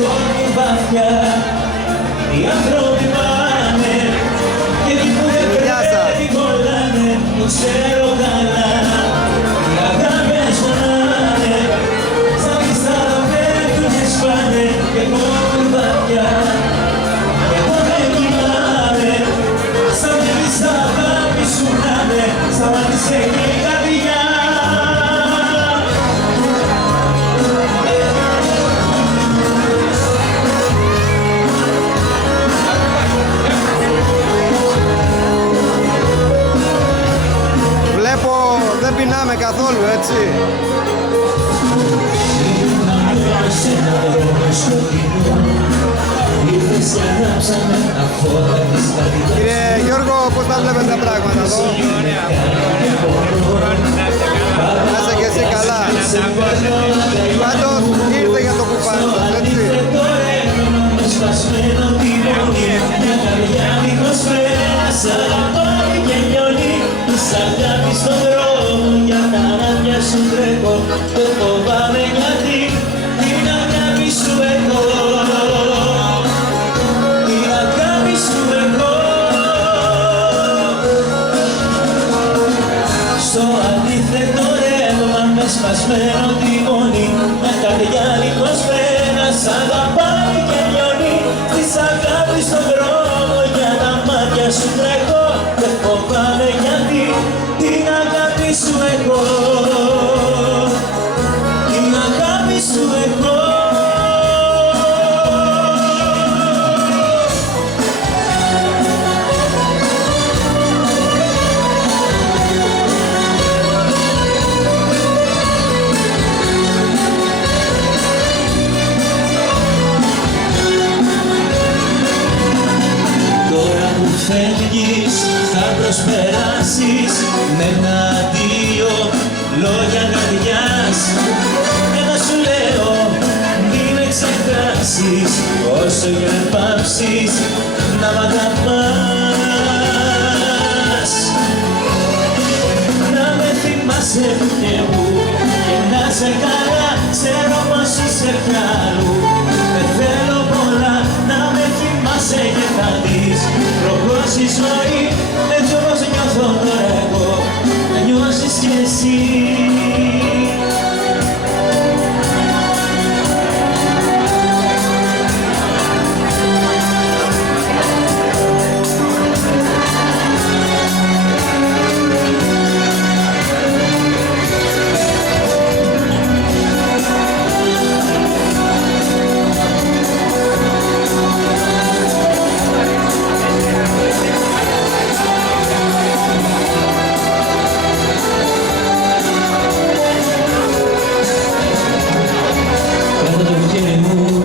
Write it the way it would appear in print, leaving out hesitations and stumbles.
σκόνη βαθιά οι άνθρωποι πάνε και εκεί που δεν πρέπει κολλάνε, το ξέρω καλά. Οι αγάπες πονάνε, σαν πιστά πέφτουν και σπάνε και σκόνη βαθιά. Εγώ δεν κοιμάμαι, σαν πιστά αγάπη σου να'ναι, σταμάτησε και η καρδιά. Δεν πεινάμε καθόλου, έτσι. Κύριε Γιώργο, πώς τα βλέπετε τα πράγματα εδώ? Να είσαι και εσύ καλά. Πάντως ήρθε για το κουπάνι σας, έτσι. Σ' αγάπη στον δρόμο, για τα μάτια σου τρέχω, το φοβάμαι γιατί την αγάπη σου έχω. Την αγάπη σου έχω. Στο αντίθετο ρεύμα με σπασμένο τιμόνι, μια καρδιά λίγος πέρα σ' αγαπάει και λιώνει. Της αγάπης στον δρόμο, για τα μάτια σου τρέχω, το φοβάμαι γιατί την αγάπη σου έχω. Την αγάπη σου έχω. Τώρα που φεύγεις θα προσπεράσεις με ένα αντίο, λόγια καρδιάς. Ένα σου λέω, μη με ξεχάσεις, όσο και να πάψεις να μ' αγαπάς. Να με θυμάσαι και μου και να σε καλά, ξέρω πως είσαι πια αλλού.